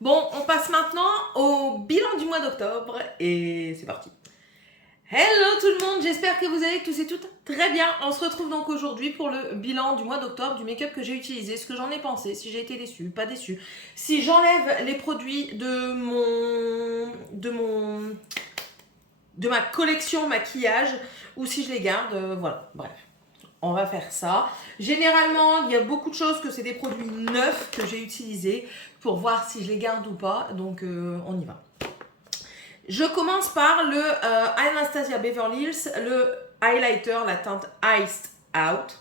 Bon, on passe maintenant au bilan du mois d'octobre et c'est parti. Hello tout le monde, j'espère que vous allez tous et toutes très bien. On se retrouve donc aujourd'hui pour le bilan du mois d'octobre du make-up que j'ai utilisé, ce que j'en ai pensé, si j'ai été déçue, pas déçue. Si j'enlève les produits de ma collection maquillage ou si je les garde, voilà, bref. On va faire ça. Généralement, il y a beaucoup de choses que c'est des produits neufs que j'ai utilisés pour voir si je les garde ou pas. Donc, on y va. Je commence par le Anastasia Beverly Hills, le highlighter, la teinte Iced Out.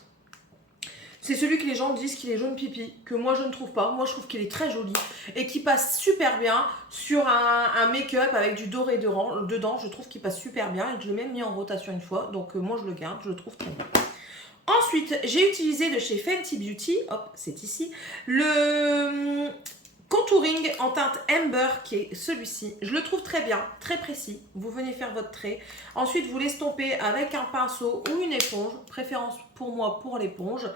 C'est celui que les gens disent qu'il est jaune pipi, que moi je ne trouve pas. Moi je trouve qu'il est très joli et qui passe super bien sur un make-up avec du doré dedans. Je trouve qu'il passe super bien et que je l'ai même mis en rotation une fois. Donc moi je le garde, je le trouve très bien. Ensuite, j'ai utilisé de chez Fenty Beauty, hop, c'est ici, le contouring en teinte Amber qui est celui-ci. Je le trouve très bien, très précis. Vous venez faire votre trait. Ensuite, vous l'estompez avec un pinceau ou une éponge. Préférence pour moi pour l'éponge.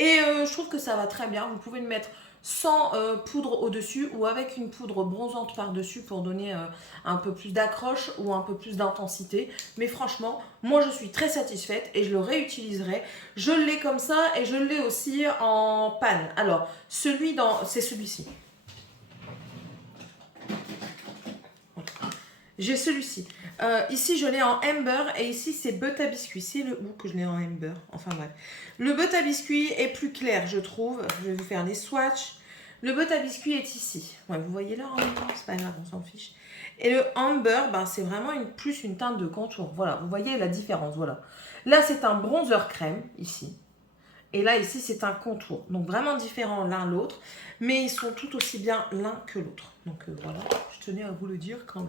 Et je trouve que ça va très bien. Vous pouvez le mettre sans poudre au-dessus ou avec une poudre bronzante par-dessus pour donner un peu plus d'accroche ou un peu plus d'intensité. Mais franchement, moi je suis très satisfaite et je le réutiliserai. Je l'ai comme ça et je l'ai aussi en panne. Alors, c'est celui-ci. J'ai celui-ci. Ici, je l'ai en Amber et ici, c'est Beurre à biscuit. C'est le où que je l'ai en Amber. Enfin bref. Le beurre à biscuit est plus clair, je trouve. Je vais vous faire les swatchs. Le beurre à biscuit est ici. Ouais, vous voyez là en même temps, c'est pas grave, on s'en fiche. Et le Amber, ben, c'est vraiment plus une teinte de contour. Voilà, vous voyez la différence. Voilà. Là, c'est un bronzer crème, ici. Et là, ici, c'est un contour. Donc, vraiment différents l'un l'autre. Mais ils sont tout aussi bien l'un que l'autre. Donc, voilà, je tenais à vous le dire quand même.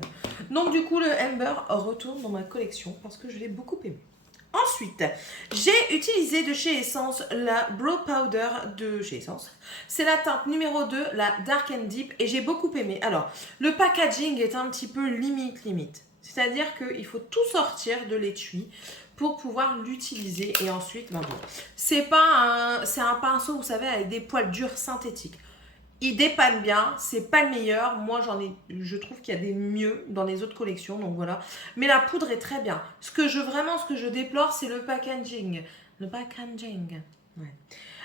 Donc, du coup, le Amber retourne dans ma collection parce que je l'ai beaucoup aimé. Ensuite, j'ai utilisé de chez Essence la Brow Powder de chez Essence. C'est la teinte numéro 2, la Dark and Deep, et j'ai beaucoup aimé. Alors, le packaging est un petit peu limite. C'est-à-dire qu'il faut tout sortir de l'étui pour pouvoir l'utiliser et ensuite, ben bon, c'est un pinceau, vous savez, avec des poils durs synthétiques. Il dépanne bien, c'est pas le meilleur. Moi, je trouve qu'il y a des mieux dans les autres collections, donc voilà. Mais la poudre est très bien. Ce que je déplore, c'est le packaging. Le packaging. Ouais.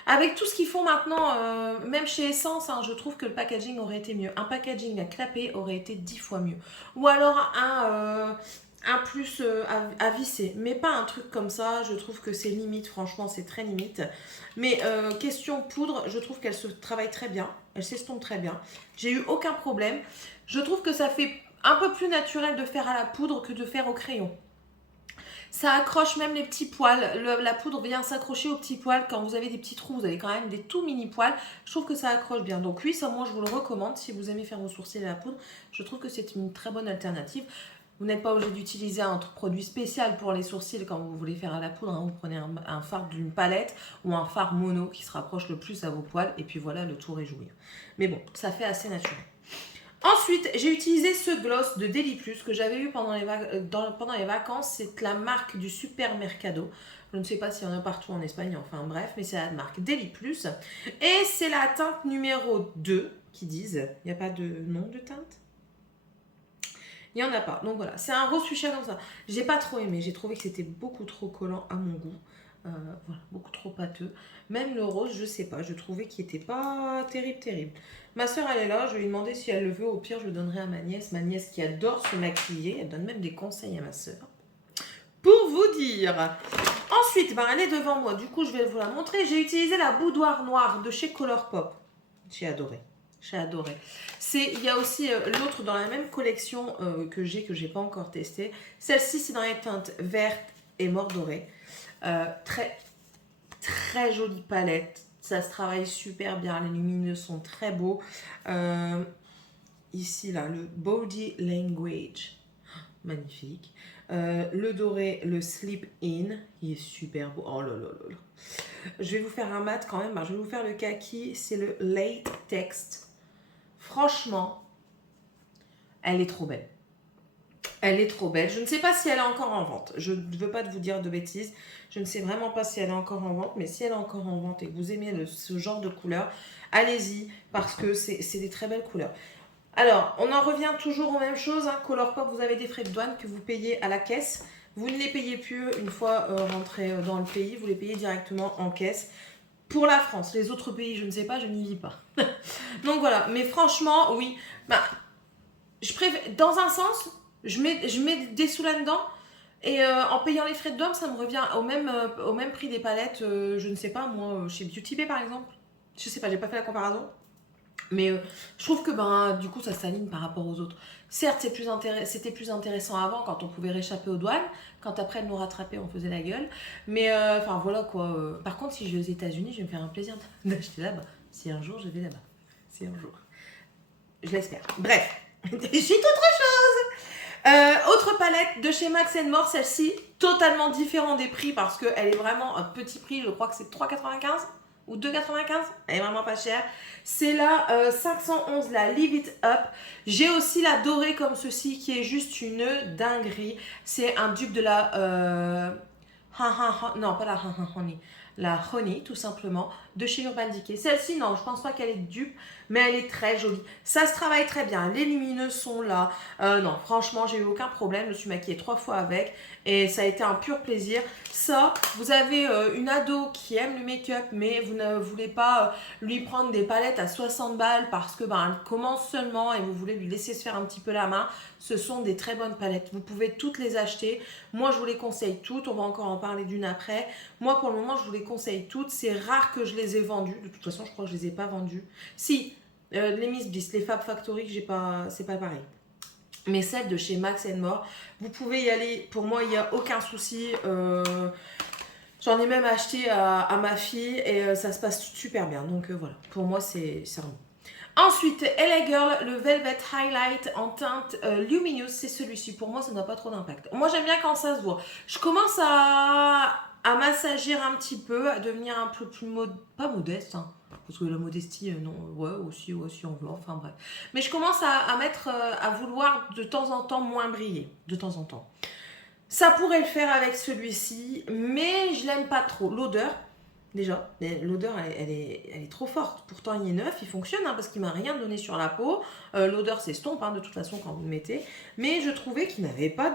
Avec tout ce qu'ils font maintenant, même chez Essence, hein, je trouve que le packaging aurait été mieux. Un packaging à clapper aurait été 10 fois mieux. Ou alors un plus à visser. Mais pas un truc comme ça, je trouve que c'est limite, franchement, c'est très limite. Mais question poudre, je trouve qu'elle se travaille très bien. Elle s'estompe très bien. J'ai eu aucun problème. Je trouve que ça fait un peu plus naturel de faire à la poudre que de faire au crayon. Ça accroche même les petits poils. La poudre vient s'accrocher aux petits poils. Quand vous avez des petits trous, vous avez quand même des tout mini poils. Je trouve que ça accroche bien. Donc oui, ça moi je vous le recommande. Si vous aimez faire vos sourcils à la poudre, je trouve que c'est une très bonne alternative. Vous n'êtes pas obligé d'utiliser un produit spécial pour les sourcils quand vous voulez faire à la poudre. Hein. Vous prenez un fard d'une palette ou un fard mono qui se rapproche le plus à vos poils. Et puis voilà, le tour est joué. Mais bon, ça fait assez naturel. Ensuite, j'ai utilisé ce gloss de Deli Plus que j'avais eu pendant les vacances. C'est la marque du Supermercado. Je ne sais pas s'il y en a partout en Espagne, enfin bref, mais c'est la marque Deli Plus. Et c'est la teinte numéro 2 qui disent. Il n'y a pas de nom de teinte? Il n'y en a pas. Donc voilà, c'est un rose fuchsia comme ça. J'ai pas trop aimé. J'ai trouvé que c'était beaucoup trop collant à mon goût. Voilà, beaucoup trop pâteux. Même le rose, je sais pas. Je trouvais qu'il était pas terrible. Ma soeur, elle est là. Je vais lui demander si elle le veut. Au pire, je le donnerai à ma nièce. Ma nièce qui adore se maquiller. Elle donne même des conseils à ma soeur. Pour vous dire. Ensuite, ben, elle est devant moi. Du coup, je vais vous la montrer. J'ai utilisé la boudoir noire de chez Colourpop. J'ai adoré. Il y a aussi l'autre dans la même collection que j'ai pas encore testé. Celle-ci, c'est dans les teintes vertes et mordorées. Très, très jolie palette. Ça se travaille super bien. Les lumineux sont très beaux. Ici, là, le Body Language. Magnifique. Le doré, le Sleep In. Il est super beau. Oh là là là là. Je vais vous faire un mat quand même. Je vais vous faire le kaki. C'est le Late Text. Franchement, elle est trop belle. Elle est trop belle. Je ne sais pas si elle est encore en vente. Je ne veux pas vous dire de bêtises. Je ne sais vraiment pas si elle est encore en vente. Mais si elle est encore en vente et que vous aimez ce genre de couleur, allez-y parce que c'est des très belles couleurs. Alors, on en revient toujours aux mêmes choses. Hein. Colourpop, vous avez des frais de douane que vous payez à la caisse. Vous ne les payez plus une fois rentré dans le pays. Vous les payez directement en caisse. Pour la France. Les autres pays, je ne sais pas, je n'y vis pas. Donc voilà. Mais franchement, oui. Bah, je préfère, dans un sens, je mets des sous là-dedans. Et en payant les frais de douane, ça me revient au même prix des palettes. Je ne sais pas, moi, chez Beauty Bay par exemple. Je sais pas, j'ai pas fait la comparaison. Mais je trouve que ben, du coup, ça s'aligne par rapport aux autres. Certes, c'était plus intéressant avant quand on pouvait réchapper aux douanes. Quand après, elles nous rattrapaient, on faisait la gueule. Mais enfin, voilà quoi. Par contre, si je vais aux États-Unis, je vais me faire un plaisir d'acheter là-bas. Si un jour je vais là-bas. Si un jour. Je l'espère. Bref, j'ai autre chose. Autre palette de chez Max More, celle-ci, totalement différent des prix parce qu'elle est vraiment un petit prix. Je crois que c'est 3,95 ou 2,95. Elle est vraiment pas chère. C'est la 511, la Live It Up. J'ai aussi la dorée comme ceci qui est juste une dinguerie. C'est un dupe de la... non, pas la Honey. La Honey, tout simplement, de chez Urban Decay. Celle-ci, non, je pense pas qu'elle est dupe, mais elle est très jolie. Ça se travaille très bien. Les lumineuses sont là. Non, franchement, j'ai eu aucun problème. Je me suis maquillée 3 fois avec et ça a été un pur plaisir. Ça, vous avez une ado qui aime le make-up, mais vous ne voulez pas lui prendre des palettes à 60 balles parce que ben, elle commence seulement et vous voulez lui laisser se faire un petit peu la main. Ce sont des très bonnes palettes. Vous pouvez toutes les acheter. Moi, je vous les conseille toutes. On va encore en parler d'une après. Moi, pour le moment, je vous les conseille toutes. C'est rare que je les ai vendues. De toute façon, je crois que je les ai pas vendues. Si, les Miss Bliss, les Fab Factory, c'est pas pareil. Mais celles de chez Max More, vous pouvez y aller. Pour moi, il n'y a aucun souci. J'en ai même acheté à ma fille et ça se passe super bien. Donc voilà, pour moi, c'est un bon. Ensuite, LA Girl, le Velvet Highlight en teinte Luminous, c'est celui-ci. Pour moi, ça n'a pas trop d'impact. Moi, j'aime bien quand ça se voit. Je commence à m'assagir un petit peu, à devenir un peu plus pas modeste, hein, parce que la modestie, non, ouais, aussi on veut, enfin bref. Mais je commence à vouloir de temps en temps moins briller, de temps en temps. Ça pourrait le faire avec celui-ci, mais je l'aime pas trop. L'odeur, déjà, l'odeur, elle est trop forte. Pourtant, il est neuf, il fonctionne, hein, parce qu'il m'a rien donné sur la peau. L'odeur s'estompe, hein, de toute façon, quand vous le mettez. Mais je trouvais qu'il n'avait pas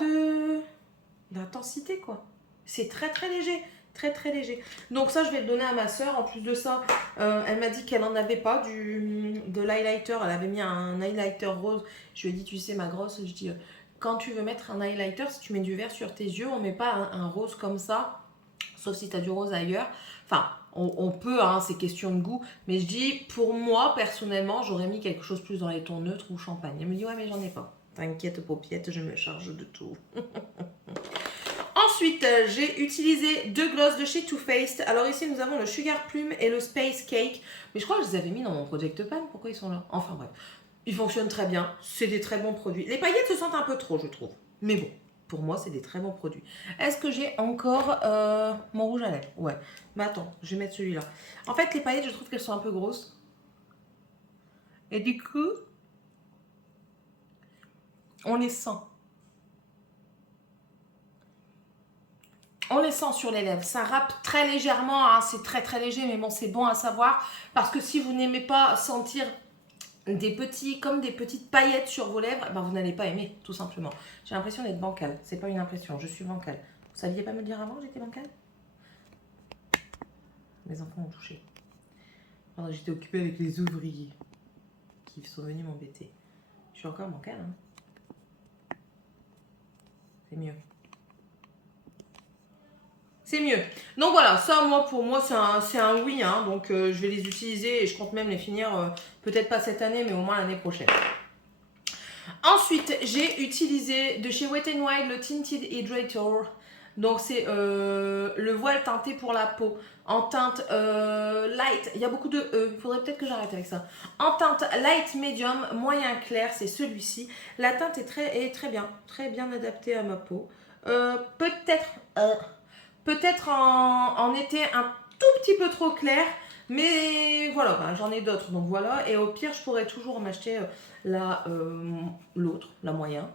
d'intensité, quoi. C'est très, très léger. Très, très léger. Donc ça, je vais le donner à ma soeur. En plus de ça, elle m'a dit qu'elle n'en avait pas de l'highlighter. Elle avait mis un highlighter rose. Je lui ai dit, tu sais, ma grosse, je dis... Quand tu veux mettre un highlighter, si tu mets du vert sur tes yeux, on ne met pas un rose comme ça, sauf si tu as du rose ailleurs. Enfin, on peut, hein, c'est question de goût. Mais je dis, pour moi, personnellement, j'aurais mis quelque chose plus dans les tons neutres ou champagne. Elle me dit, ouais, mais j'en ai pas. T'inquiète, paupiette, je me charge de tout. Ensuite, j'ai utilisé 2 glosses de chez Too Faced. Alors ici, nous avons le Sugar Plume et le Space Cake. Mais je crois que je les avais mis dans mon Project Pan. Pourquoi ils sont là? Enfin bref. Ils fonctionnent très bien, c'est des très bons produits. Les paillettes se sentent un peu trop, je trouve. Mais bon, pour moi, c'est des très bons produits. Est-ce que j'ai encore mon rouge à lèvres? Ouais. Mais attends, je vais mettre celui-là. En fait, les paillettes, je trouve qu'elles sont un peu grosses. Et du coup, on les sent. On les sent sur les lèvres. Ça râpe très légèrement, hein. C'est très très léger, mais bon, c'est bon à savoir. Parce que si vous n'aimez pas sentir comme des petites paillettes sur vos lèvres, ben vous n'allez pas aimer, tout simplement. J'ai l'impression d'être bancale. C'est pas une impression, je suis bancale. Vous saviez pas me le dire avant, j'étais bancale? Mes enfants ont touché. Pardon, j'étais occupée avec les ouvriers qui sont venus m'embêter. Je suis encore bancale, hein. C'est mieux. C'est mieux. Donc voilà, ça, pour moi, c'est un oui. Hein, donc je vais les utiliser et je compte même les finir, peut-être pas cette année, mais au moins l'année prochaine. Ensuite, j'ai utilisé de chez Wet n Wild le Tinted Hydrator. Donc c'est le voile teinté pour la peau. En teinte light, il y a beaucoup de E, il faudrait peut-être que j'arrête avec ça. En teinte light medium, moyen clair, c'est celui-ci. La teinte est très bien adaptée à ma peau. Peut-être en été un tout petit peu trop clair, mais voilà, bah, j'en ai d'autres, donc voilà. Et au pire, je pourrais toujours m'acheter l'autre, la moyen,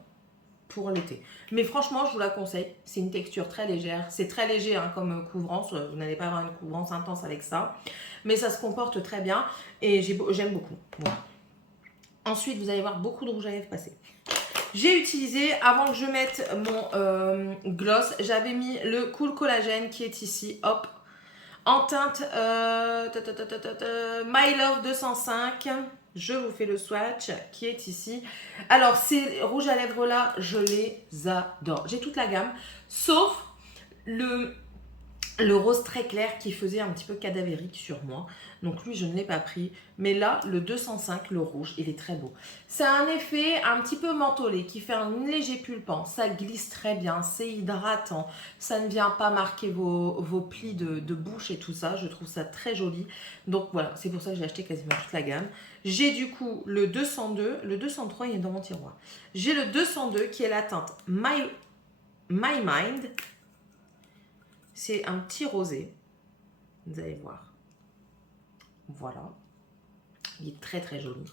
pour l'été. Mais franchement, je vous la conseille. C'est une texture très légère. C'est très léger, hein, comme couvrance. Vous n'allez pas avoir une couvrance intense avec ça. Mais ça se comporte très bien et j'aime beaucoup. Voilà. Ensuite, vous allez voir beaucoup de rouge à lèvres passer. J'ai utilisé, avant que je mette mon gloss, j'avais mis le Cool Collagène qui est ici, hop, en teinte My Love 205. Je vous fais le swatch qui est ici. Alors, ces rouges à lèvres là, je les adore. J'ai toute la gamme, sauf le rose très clair qui faisait un petit peu cadavérique sur moi. Donc lui, je ne l'ai pas pris. Mais là, le 205, le rouge, il est très beau. C'est un effet un petit peu mentholé qui fait un léger pulpant. Ça glisse très bien, c'est hydratant. Ça ne vient pas marquer vos plis de bouche et tout ça. Je trouve ça très joli. Donc voilà, c'est pour ça que j'ai acheté quasiment toute la gamme. J'ai du coup le 202. Le 203, il est dans mon tiroir. J'ai le 202 qui est la teinte My Mind. C'est un petit rosé. Vous allez voir. Voilà. Il est très très joli.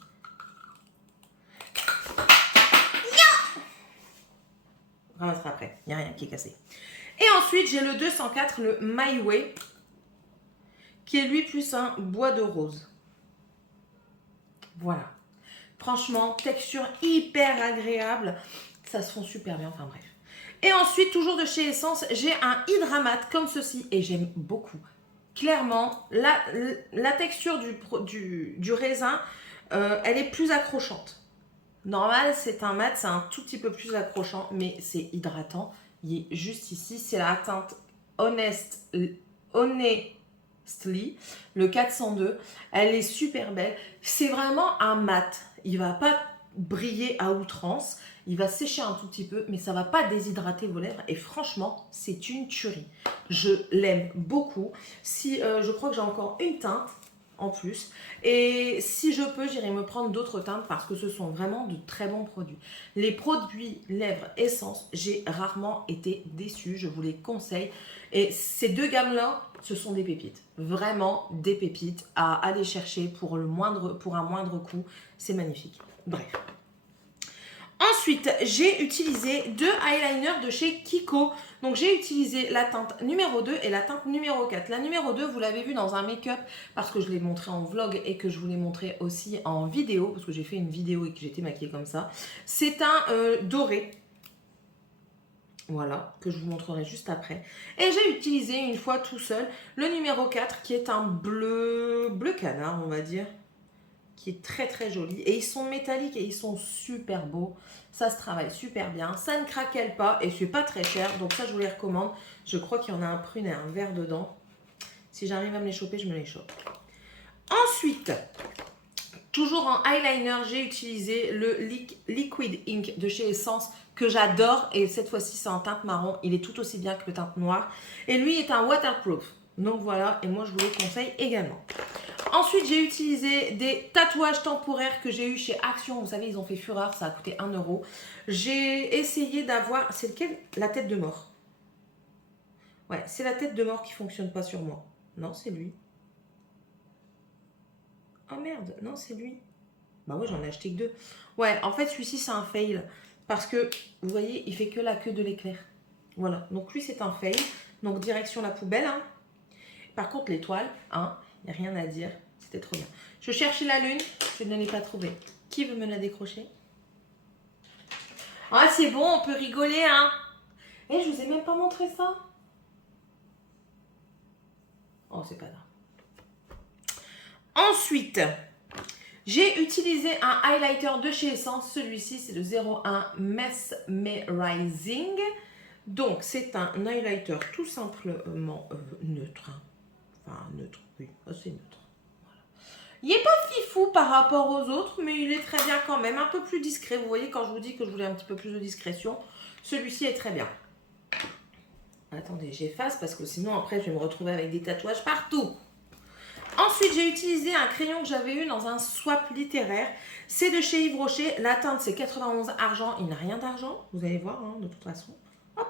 On ramassera après. Il n'y a rien qui est cassé. Et ensuite, j'ai le 204, le My Way, qui est lui plus un bois de rose. Voilà. Franchement, texture hyper agréable. Ça se fond super bien. Enfin bref. Et ensuite, toujours de chez Essence, j'ai un Hydramat comme ceci. Et j'aime beaucoup. Clairement, la texture du raisin, elle est plus accrochante. Normal, c'est un mat, c'est un tout petit peu plus accrochant, mais c'est hydratant. Il est juste ici, c'est la teinte Honestly, le 402. Elle est super belle. C'est vraiment un mat. Il va pas briller à outrance. Il va sécher un tout petit peu, mais ça ne va pas déshydrater vos lèvres. Et franchement, c'est une tuerie. Je l'aime beaucoup. Si je crois que j'ai encore une teinte en plus. Et si je peux, j'irai me prendre d'autres teintes parce que ce sont vraiment de très bons produits. Les produits lèvres Essence, j'ai rarement été déçue. Je vous les conseille. Et ces deux gammes-là, ce sont des pépites. Vraiment des pépites à aller chercher pour un moindre coût. C'est magnifique. Bref. Ensuite, j'ai utilisé deux eyeliners de chez Kiko. Donc, j'ai utilisé la teinte numéro 2 et la teinte numéro 4. La numéro 2, vous l'avez vu dans un make-up parce que je l'ai montré en vlog et que je vous l'ai montré aussi en vidéo parce que j'ai fait une vidéo et que j'étais maquillée comme ça. C'est un doré. Voilà, que je vous montrerai juste après. Et j'ai utilisé une fois tout seul le numéro 4 qui est un bleu canard, on va dire. Qui est très très joli. Et ils sont métalliques et ils sont super beaux. Ça se travaille super bien. Ça ne craquelle pas et c'est pas très cher. Donc ça, je vous les recommande. Je crois qu'il y en a un prune et un vert dedans. Si j'arrive à me les choper, je me les chope. Ensuite, toujours en eyeliner, j'ai utilisé le Liquid Ink de chez Essence que j'adore. Et cette fois-ci, c'est en teinte marron. Il est tout aussi bien que le teinte noire. Et lui est un waterproof. Donc voilà, et moi je vous le conseille également. Ensuite, j'ai utilisé des tatouages temporaires que j'ai eu chez Action. Vous savez, ils ont fait fureur, ça a coûté 1 €. J'ai essayé d'avoir... C'est lequel? La tête de mort. Ouais, c'est la tête de mort qui ne fonctionne pas sur moi. Non, c'est lui. Oh merde, non, c'est lui. Bah ouais, j'en ai acheté que 2. Ouais, en fait, celui-ci, c'est un fail. Parce que, vous voyez, il fait que la queue de l'éclair. Voilà, donc lui, c'est un fail. Donc, direction la poubelle, hein. Par contre, l'étoile, hein, il n'y a rien à dire. C'était trop bien. Je cherchais la lune, je ne l'ai pas trouvée. Qui veut me la décrocher? Ah, c'est bon, on peut rigoler, hein. Et je vous ai même pas montré ça. Oh, c'est pas grave. Ensuite, j'ai utilisé un highlighter de chez Essence. Celui-ci, c'est le 01 Mesmerizing. Donc, c'est un highlighter tout simplement neutre. Enfin, neutre, oui, assez neutre. Voilà. Il n'est pas fifou par rapport aux autres, mais il est très bien quand même. Un peu plus discret. Vous voyez, quand je vous dis que je voulais un petit peu plus de discrétion, celui-ci est très bien. Attendez, j'efface parce que sinon, après, je vais me retrouver avec des tatouages partout. Ensuite, j'ai utilisé un crayon que j'avais eu dans un swap littéraire. C'est de chez Yves Rocher. La teinte, c'est 91 argent. Il n'a rien d'argent. Vous allez voir, hein, de toute façon. Hop.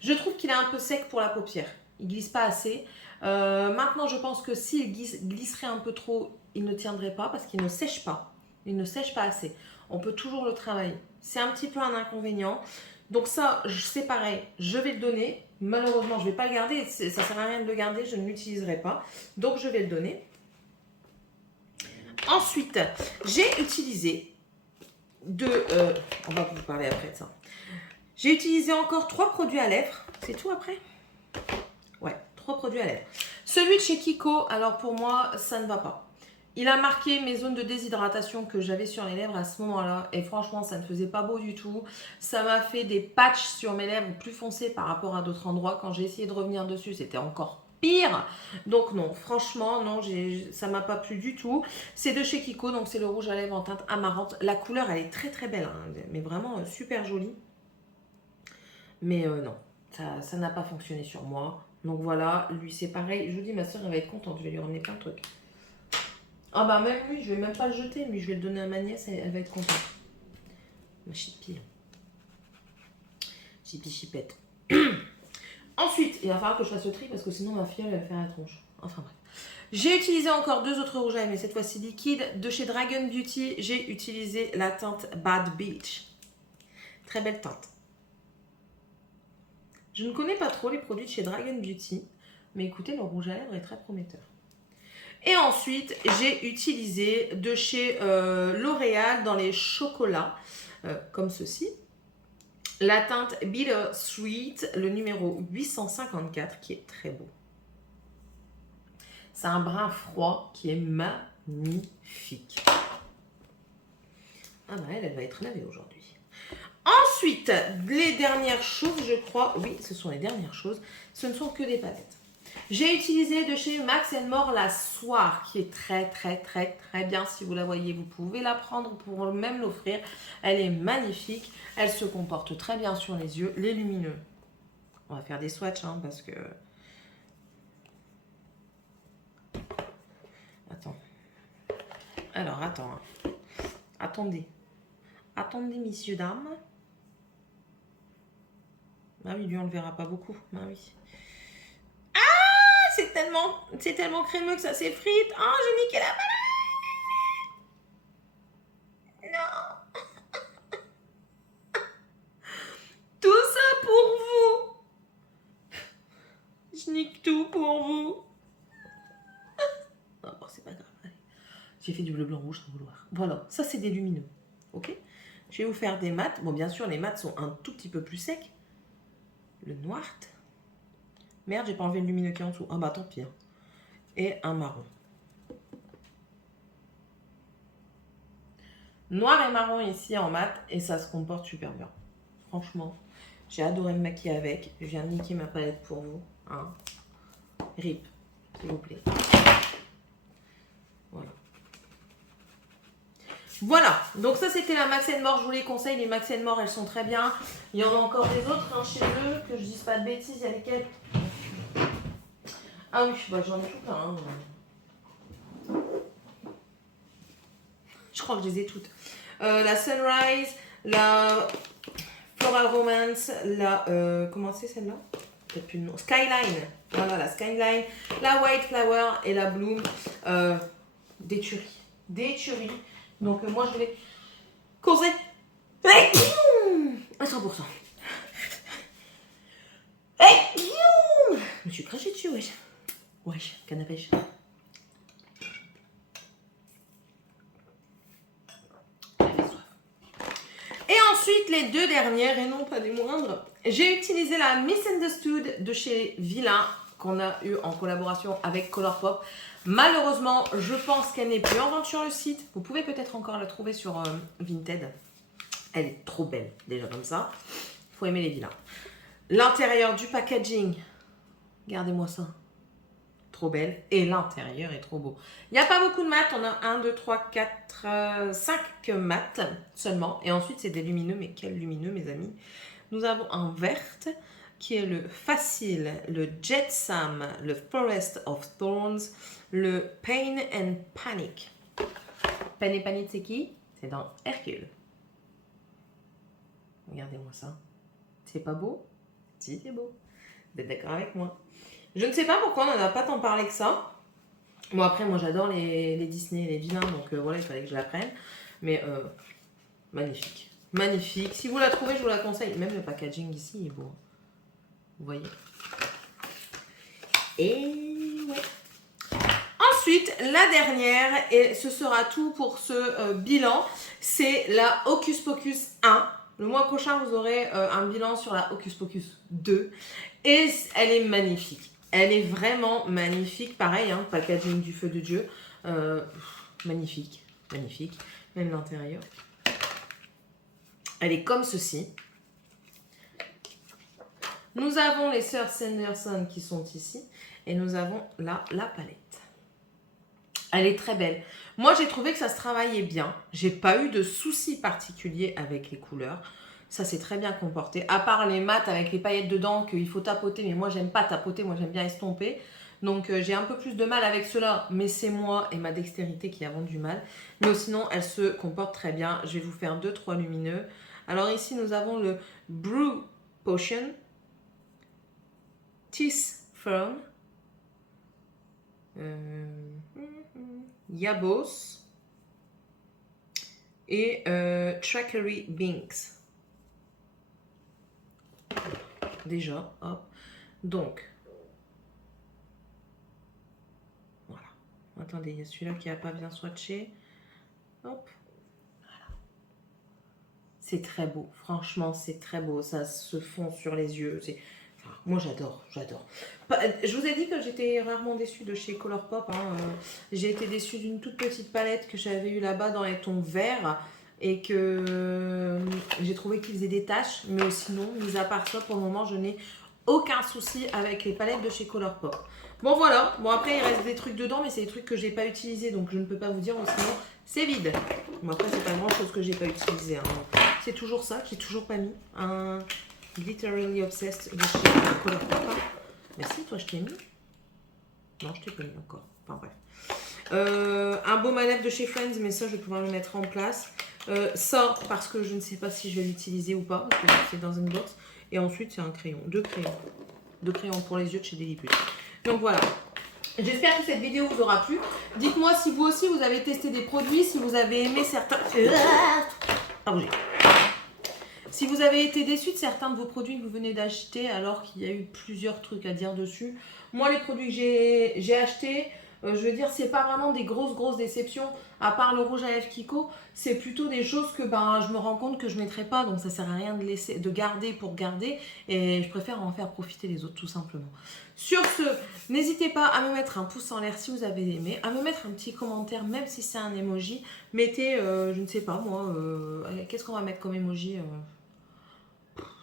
Je trouve qu'il est un peu sec pour la paupière. Il ne glisse pas assez. Maintenant, je pense que s'il glisserait un peu trop, il ne tiendrait pas parce qu'il ne sèche pas. Il ne sèche pas assez. On peut toujours le travailler. C'est un petit peu un inconvénient. Donc ça, c'est pareil. Je vais le donner. Malheureusement, je ne vais pas le garder. Ça ne sert à rien de le garder. Je ne l'utiliserai pas. Donc, je vais le donner. Ensuite, j'ai utilisé on va vous parler après de ça. J'ai utilisé encore 3 produits à lèvres. C'est tout après? Ouais, 3 produits à lèvres. Celui de chez Kiko, alors pour moi, ça ne va pas. Il a marqué mes zones de déshydratation que j'avais sur les lèvres à ce moment-là. Et franchement, ça ne faisait pas beau du tout. Ça m'a fait des patchs sur mes lèvres plus foncés par rapport à d'autres endroits. Quand j'ai essayé de revenir dessus, c'était encore pire. Donc non, franchement, non, ça m'a pas plu du tout. C'est de chez Kiko, donc c'est le rouge à lèvres en teinte amarante. La couleur, elle est très très belle, hein, mais vraiment super jolie. Mais non, ça n'a pas fonctionné sur moi. Donc voilà, lui c'est pareil. Je vous dis, ma soeur, elle va être contente. Je vais lui ramener plein de trucs. Ah bah même lui, je vais même pas le jeter. Lui, je vais le donner à ma nièce, elle va être contente. Ma chippie. Chippie chipette. Ensuite, il va falloir que je fasse le tri parce que sinon ma fille, elle va faire la tronche. Enfin bref. J'ai utilisé encore 2 autres rouges à lèvres, mais cette fois-ci liquide. De chez Dragon Beauty, j'ai utilisé la teinte Bad Beach. Très belle teinte. Je ne connais pas trop les produits de chez Dragon Beauty, mais écoutez, le rouge à lèvres est très prometteur. Et ensuite, j'ai utilisé de chez L'Oréal dans les chocolats, comme ceci, la teinte Bitter Sweet, le numéro 854, qui est très beau. C'est un brun froid qui est magnifique. Ah bah elle va être lavée aujourd'hui. Ensuite, les dernières choses, je crois, oui, ce sont les dernières choses, ce ne sont que des palettes. J'ai utilisé de chez Max More la Soir, qui est très très très très bien. Si vous la voyez, vous pouvez la prendre pour même l'offrir. Elle est magnifique, elle se comporte très bien sur les yeux, les lumineux. On va faire des swatchs, hein, parce que... Attends. Alors, attends. Hein. Attendez. Attendez, messieurs, dames. Ah oui, lui, on ne le verra pas beaucoup. Ah oui. Ah, c'est tellement crémeux que ça s'effrite. Oh, j'ai niqué la palette. Non. Tout ça pour vous. Je nique tout pour vous. Ah, bon, c'est pas grave. Allez. J'ai fait du bleu, blanc, rouge sans vouloir. Voilà, ça, c'est des lumineux. Ok? Je vais vous faire des mats. Bon, bien sûr, les mats sont un tout petit peu plus secs. Le noir. Merde, j'ai pas enlevé le lumineux qui est en dessous. Ah bah tant pis. Et un marron. Noir et marron ici en mat et ça se comporte super bien. Franchement, j'ai adoré me maquiller avec. Je viens de niquer ma palette pour vous. Hein. RIP, s'il vous plaît. Voilà. Voilà, donc ça c'était la Max More, je vous les conseille, les Max More elles sont très bien. Il y en a encore des autres hein, chez eux, que je dise pas de bêtises, il y a lesquelles. Ah oui, bah, j'en ai tout plein. Hein. Je crois que je les ai toutes. La Sunrise, la Floral Romance, la... comment c'est celle-là? Peut-être plus le nom. Skyline. Voilà, la Skyline, la White Flower et la Bloom. Des tueries. Des tueries. Donc moi je voulais causer à 100%. Je me suis craché dessus, wesh. Wesh, canne à pêche. Et ensuite, les 2 dernières, et non pas des moindres, j'ai utilisé la Misunderstood de chez Villain, qu'on a eu en collaboration avec Colourpop. Malheureusement, je pense qu'elle n'est plus en vente sur le site. Vous pouvez peut-être encore la trouver sur Vinted. Elle est trop belle, déjà comme ça. Il faut aimer les vilains. L'intérieur du packaging, regardez-moi ça. Trop belle. Et l'intérieur est trop beau. Il n'y a pas beaucoup de mat. On a 1, 2, 3, 4, 5 mat seulement. Et ensuite, c'est des lumineux. Mais quel lumineux, mes amis. Nous avons un vert qui est le Facile, le Jet Sam, le Forest of Thorns, le Pain and Panic. Pain and Panic, c'est qui? C'est dans Hercule. Regardez-moi ça. C'est pas beau? Si, c'est beau. Vous êtes d'accord avec moi? Je ne sais pas pourquoi on n'en a pas tant parlé que ça. Bon, après, moi, j'adore les Disney, les vilains, donc voilà, il fallait que je la prenne. Mais magnifique. Magnifique. Si vous la trouvez, je vous la conseille. Même le packaging ici est beau. Vous voyez? Et ouais. ensuite, la dernière, et ce sera tout pour ce bilan, c'est la Hocus Pocus 1. Le mois prochain, vous aurez un bilan sur la Hocus Pocus 2. Et elle est magnifique. Elle est vraiment magnifique. Pareil, hein, packaging du feu de Dieu. Magnifique, magnifique. Même l'intérieur. Elle est comme ceci. Nous avons les sœurs Sanderson qui sont ici. Et nous avons là la palette. Elle est très belle. Moi, j'ai trouvé que ça se travaillait bien. J'ai pas eu de soucis particuliers avec les couleurs. Ça s'est très bien comporté. À part les mats avec les paillettes dedans qu'il faut tapoter. Mais moi, j'aime pas tapoter. Moi, j'aime bien estomper. Donc, j'ai un peu plus de mal avec cela. Mais c'est moi et ma dextérité qui avons du mal. Mais sinon, elle se comporte très bien. Je vais vous faire 2-3 lumineux. Alors ici, nous avons le Brew Potion. Teeth Fern. Yabos et Trackery Binks. Déjà, hop. Donc, voilà. Attendez, il y a celui-là qui n'a pas bien swatché. Hop. Voilà. C'est très beau. Franchement, c'est très beau. Ça se fond sur les yeux. Enfin, moi, j'adore, j'adore. Je vous ai dit que j'étais rarement déçue de chez Colourpop. Hein. J'ai été déçue d'une toute petite palette que j'avais eue là-bas dans les tons verts et que j'ai trouvé qu'ils faisaient des taches. Mais sinon, mis à part ça, pour le moment, je n'ai aucun souci avec les palettes de chez Colourpop. Bon, voilà. Bon, après, il reste des trucs dedans, mais c'est des trucs que je n'ai pas utilisés. Donc, je ne peux pas vous dire, sinon, c'est vide. Bon, après, c'est pas grand-chose que j'ai pas utilisé. Hein. C'est toujours ça que j'ai toujours pas mis. Un Glitterily Obsessed de chez Colourpop. Merci, toi, je t'ai mis. Non, je t'ai pas mis encore. Enfin, bref. Un beau manette de chez Friends, mais ça, je vais pouvoir le mettre en place. Ça, parce que je ne sais pas si je vais l'utiliser ou pas, parce que c'est dans une box. Et ensuite, c'est un crayon. Deux crayons. Deux crayons pour les yeux de chez Deli Plus. Donc, voilà. J'espère que cette vidéo vous aura plu. Dites-moi si vous aussi, vous avez testé des produits, si vous avez aimé certains... Pas bouger. Si vous avez été déçu de certains de vos produits que vous venez d'acheter alors qu'il y a eu plusieurs trucs à dire dessus. Moi, les produits que j'ai achetés, je veux dire, c'est pas vraiment des grosses déceptions. À part le rouge à lèvres Kiko, c'est plutôt des choses que je me rends compte que je ne mettrai pas. Donc ça sert à rien de garder pour garder. Et je préfère en faire profiter les autres tout simplement. Sur ce, n'hésitez pas à me mettre un pouce en l'air si vous avez aimé. À me mettre un petit commentaire, même si c'est un emoji. Mettez, je ne sais pas moi, qu'est-ce qu'on va mettre comme emoji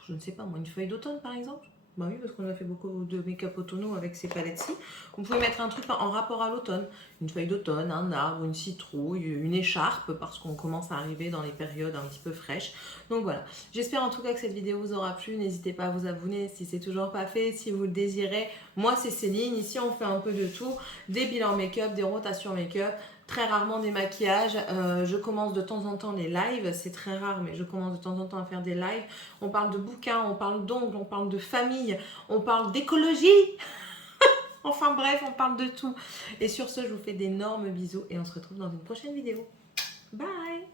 je ne sais pas moi, une feuille d'automne par exemple. Bah oui, parce qu'on a fait beaucoup de make-up automnaux avec ces palettes-ci. Vous pouvez mettre un truc en rapport à l'automne. Une feuille d'automne, un arbre, une citrouille, une écharpe, parce qu'on commence à arriver dans les périodes un petit peu fraîches. Donc voilà, j'espère en tout cas que cette vidéo vous aura plu. N'hésitez pas à vous abonner si c'est toujours pas fait, si vous le désirez. Moi c'est Céline, ici on fait un peu de tout. Des bilans make-up, des rotations make-up. Très rarement des maquillages, je commence de temps en temps les lives, c'est très rare mais je commence de temps en temps à faire des lives. On parle de bouquins, on parle d'ongles, on parle de famille, on parle d'écologie. Enfin bref, on parle de tout. Et sur ce, je vous fais d'énormes bisous et on se retrouve dans une prochaine vidéo. Bye!